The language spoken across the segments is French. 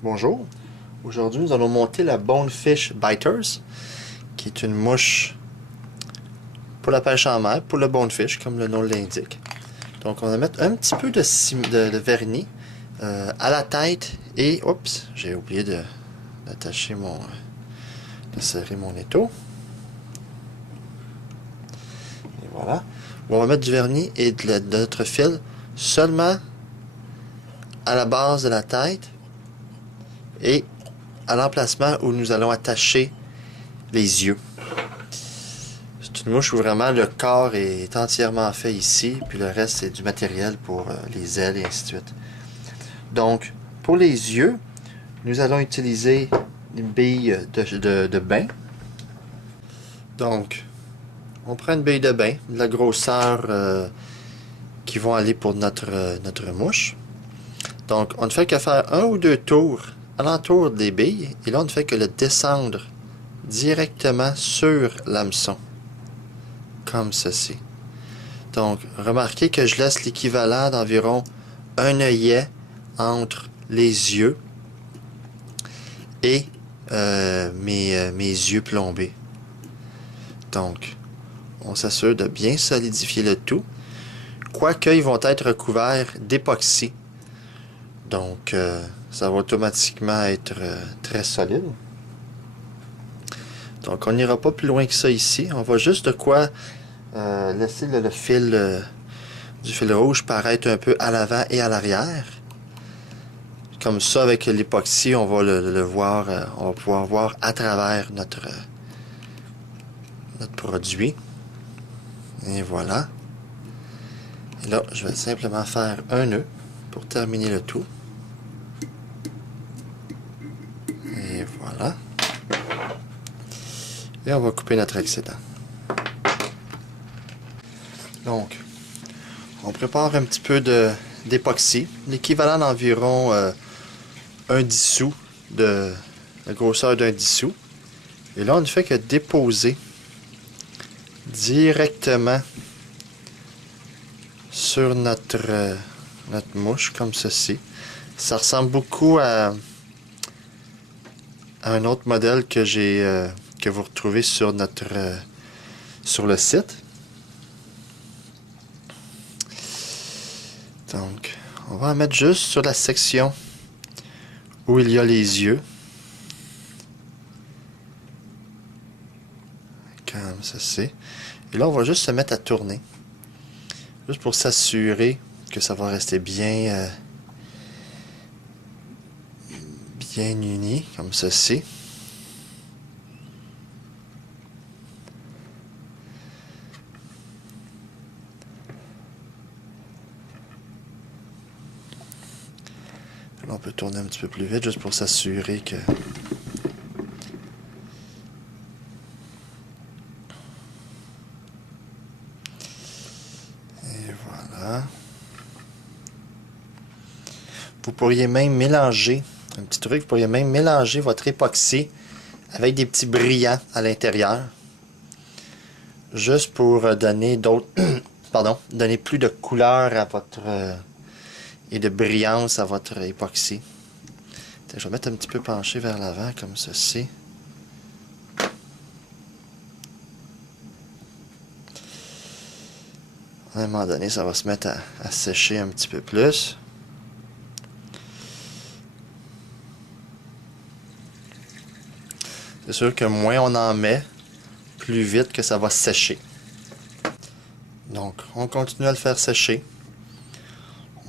Bonjour. Aujourd'hui, nous allons monter la Bonefish Biters, qui est une mouche pour la pêche en mer, pour le bonefish, comme le nom l'indique. Donc, on va mettre un petit peu de vernis à la tête et, oups, j'ai oublié d'attacher de serrer mon étau. Et voilà. On va mettre du vernis et de notre fil seulement à la base de la tête et à l'emplacement où nous allons attacher les yeux. C'est une mouche où vraiment le corps est entièrement fait ici, puis le reste c'est du matériel pour les ailes et ainsi de suite. Donc, pour les yeux, nous allons utiliser une bille de bain. Donc, on prend une bille de bain, de la grosseur qui vont aller pour notre mouche. Donc, on ne fait que faire un ou deux tours alentour des billes, et là on ne fait que le descendre directement sur l'hameçon, comme ceci. Donc, remarquez que je laisse l'équivalent d'environ un œillet entre les yeux et mes yeux plombés. Donc, on s'assure de bien solidifier le tout, quoique ils vont être recouverts d'époxy. Donc, ça va automatiquement être très solide. Donc, on n'ira pas plus loin que ça ici. On va juste de quoi laisser le fil du fil rouge paraître un peu à l'avant et à l'arrière. Comme ça, avec l'époxy, on va le voir, on va pouvoir voir à travers notre produit. Et voilà. Et là, je vais simplement faire un nœud pour terminer le tout. Et voilà. Et on va couper notre excédent. Donc, on prépare un petit peu d'époxy, l'équivalent d'environ un dissous, de la grosseur d'un dissous. Et là, on ne fait que déposer directement sur notre mouche, comme ceci. Ça ressemble beaucoup à un autre modèle que vous retrouvez sur sur le site. Donc, on va en mettre juste sur la section où il y a les yeux. Comme ceci. Et là, on va juste se mettre à tourner. Juste pour s'assurer que ça va rester bien uni, comme ceci. Là, on peut tourner un petit peu plus vite, juste pour s'assurer que... Et voilà. Vous pourriez même mélanger, un petit truc, vous pourriez même mélanger votre époxy avec des petits brillants à l'intérieur. Juste pour donner d'autres... pardon, donner plus de couleur à votre... et de brillance à votre époxy. Je vais mettre un petit peu penché vers l'avant, comme ceci. À un moment donné, ça va se mettre à sécher un petit peu plus. C'est sûr que moins on en met, plus vite que ça va sécher. Donc, on continue à le faire sécher.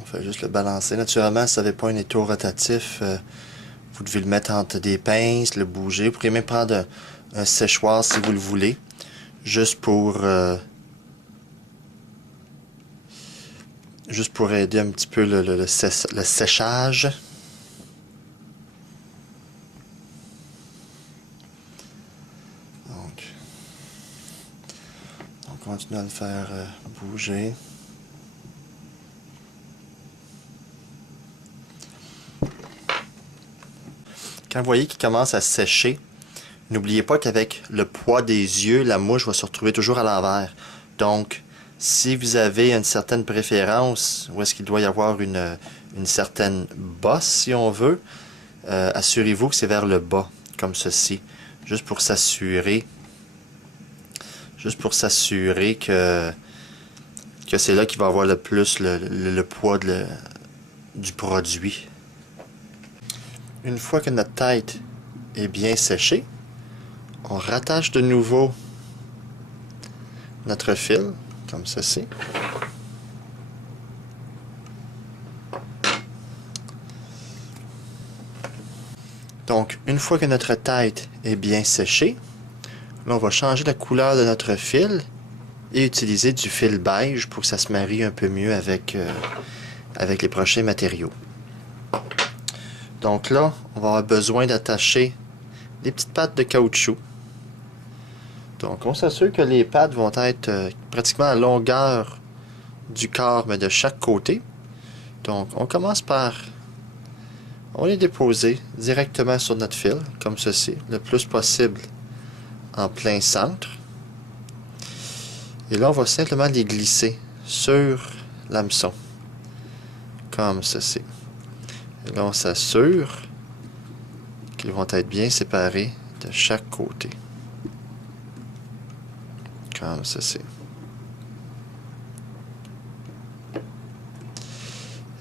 On fait juste le balancer. Naturellement, si vous n'avez pas un étau rotatif, vous devez le mettre entre des pinces, le bouger. Vous pourriez même prendre un séchoir si vous le voulez. Juste pour aider un petit peu le séchage. Donc, on continue à le faire bouger. Quand vous voyez qu'il commence à sécher, n'oubliez pas qu'avec le poids des yeux, la mouche va se retrouver toujours à l'envers. Donc, si vous avez une certaine préférence, où est-ce qu'il doit y avoir une certaine bosse, si on veut, assurez-vous que c'est vers le bas, comme ceci. Juste pour s'assurer que c'est là qu'il va avoir le plus le poids du produit. Une fois que notre tête est bien séchée, on rattache de nouveau notre fil, comme ceci. Donc, une fois que notre tête est bien séchée, là, on va changer la couleur de notre fil et utiliser du fil beige pour que ça se marie un peu mieux avec les prochains matériaux. Donc là, on va avoir besoin d'attacher des petites pattes de caoutchouc. Donc, on s'assure que les pattes vont être pratiquement à longueur du corps, mais de chaque côté. Donc, on commence par... On va les déposer directement sur notre fil, comme ceci, le plus possible en plein centre. Et là, on va simplement les glisser sur l'hameçon, comme ceci. Et là, on s'assure qu'ils vont être bien séparés de chaque côté, comme ceci.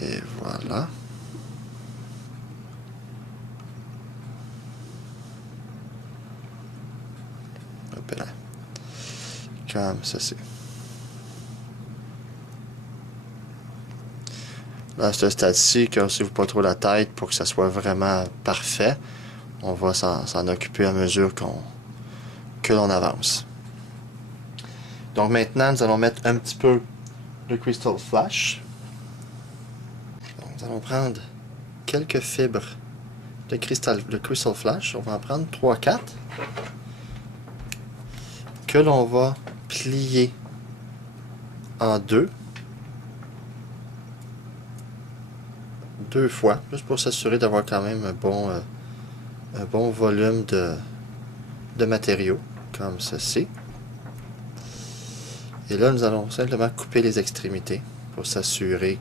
Et voilà. Hop là. Comme ceci. Là, à ce stade-ci, cassez-vous pas trop la tête pour que ça soit vraiment parfait. On va s'en occuper à mesure que l'on avance. Donc maintenant, nous allons mettre un petit peu de Crystal Flash. Donc, nous allons prendre quelques fibres de Crystal Flash. On va en prendre 3-4 que l'on va plier en deux fois, juste pour s'assurer d'avoir quand même un bon volume de matériaux, comme ceci. Et là, nous allons simplement couper les extrémités pour s'assurer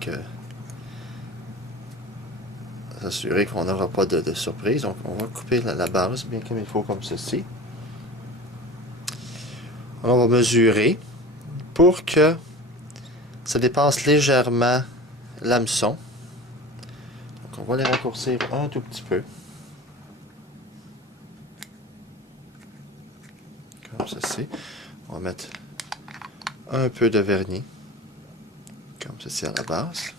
qu'on n'aura pas de surprise. Donc, on va couper la base bien comme il faut, comme ceci. On va mesurer pour que ça dépasse légèrement l'hameçon. Donc, on va les raccourcir un tout petit peu. Comme ceci. On va mettre un peu de vernis, comme ceci à la base.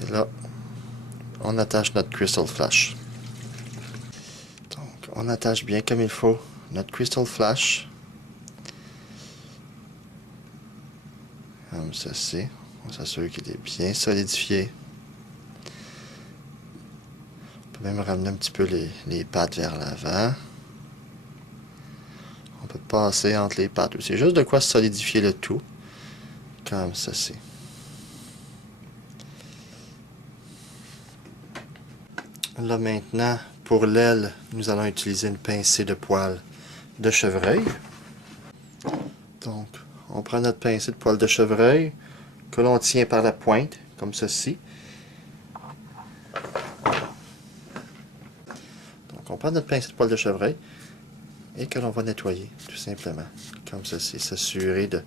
Et là, on attache notre Crystal Flash. Donc, on attache bien comme il faut notre Crystal Flash. Comme ceci. On s'assure qu'il est bien solidifié. On peut même ramener un petit peu les pattes vers l'avant. On peut passer entre les pattes aussi. Juste de quoi solidifier le tout. Comme ceci. Là maintenant, pour l'aile, nous allons utiliser une pincée de poil de chevreuil. Donc, on prend notre pincée de poil de chevreuil que l'on tient par la pointe, comme ceci. Donc, on prend notre pincée de poil de chevreuil et que l'on va nettoyer, tout simplement, comme ceci. S'assurer de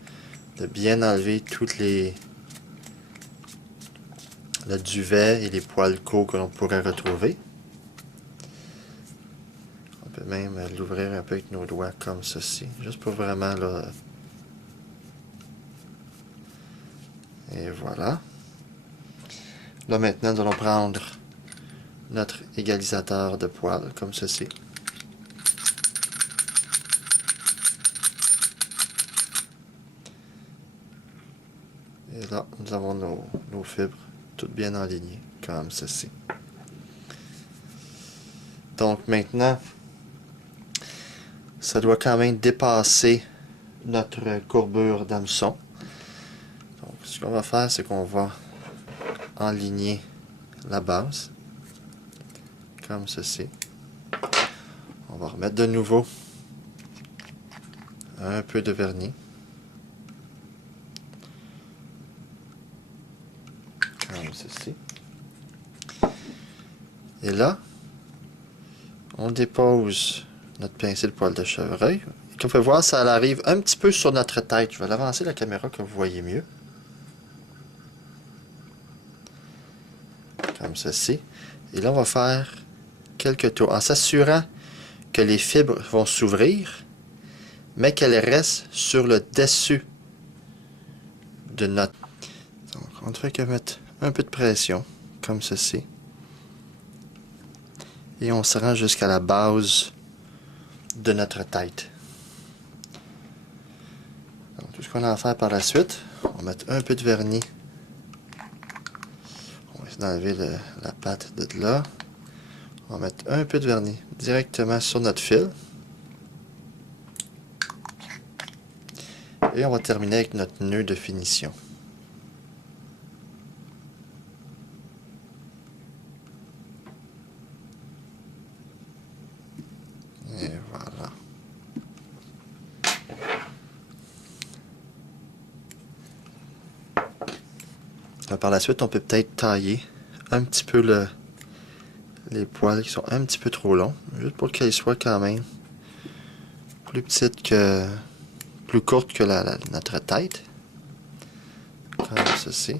bien enlever toutes le duvet et les poils courts que l'on pourrait retrouver. On peut même l'ouvrir un peu avec nos doigts, comme ceci, juste pour vraiment là. Et voilà. Là maintenant, nous allons prendre notre égalisateur de poils, comme ceci. Et là, nous avons nos fibres toutes bien alignées, comme ceci. Donc maintenant, ça doit quand même dépasser notre courbure d'hameçon. Donc ce qu'on va faire, c'est qu'on va enligner la base, comme ceci. On va remettre de nouveau un peu de vernis. Comme ceci. Et là, on dépose notre pincé de poil de chevreuil. Et comme vous pouvez voir, ça arrive un petit peu sur notre tête. Je vais l'avancer la caméra que vous voyez mieux. Comme ceci. Et là, on va faire quelques tours en s'assurant que les fibres vont s'ouvrir, mais qu'elles restent sur le dessus de notre... Donc, on ne fait que mettre un peu de pression, comme ceci. Et on se rend jusqu'à la base de notre tête. Donc, tout ce qu'on a à faire par la suite, on va mettre un peu de vernis. On va essayer d'enlever la pâte de là. On va mettre un peu de vernis directement sur notre fil. Et on va terminer avec notre nœud de finition. Et voilà. Par la suite, on peut peut-être tailler un petit peu les poils qui sont un petit peu trop longs, juste pour qu'elles soient quand même plus petites que... plus courtes que notre tête. Comme ceci.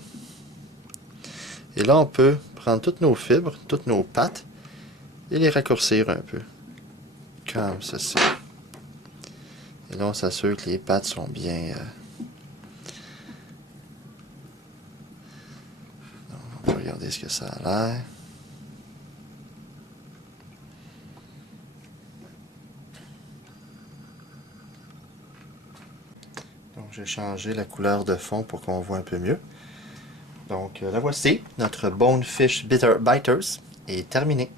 Et là, on peut prendre toutes nos fibres, toutes nos pattes, et les raccourcir un peu. Comme ceci. Et là, on s'assure que les pattes sont bien... on va regarder ce que ça a l'air. Donc, j'ai changé la couleur de fond pour qu'on voit un peu mieux. Donc, la voici. Notre Bonefish Biters est terminée.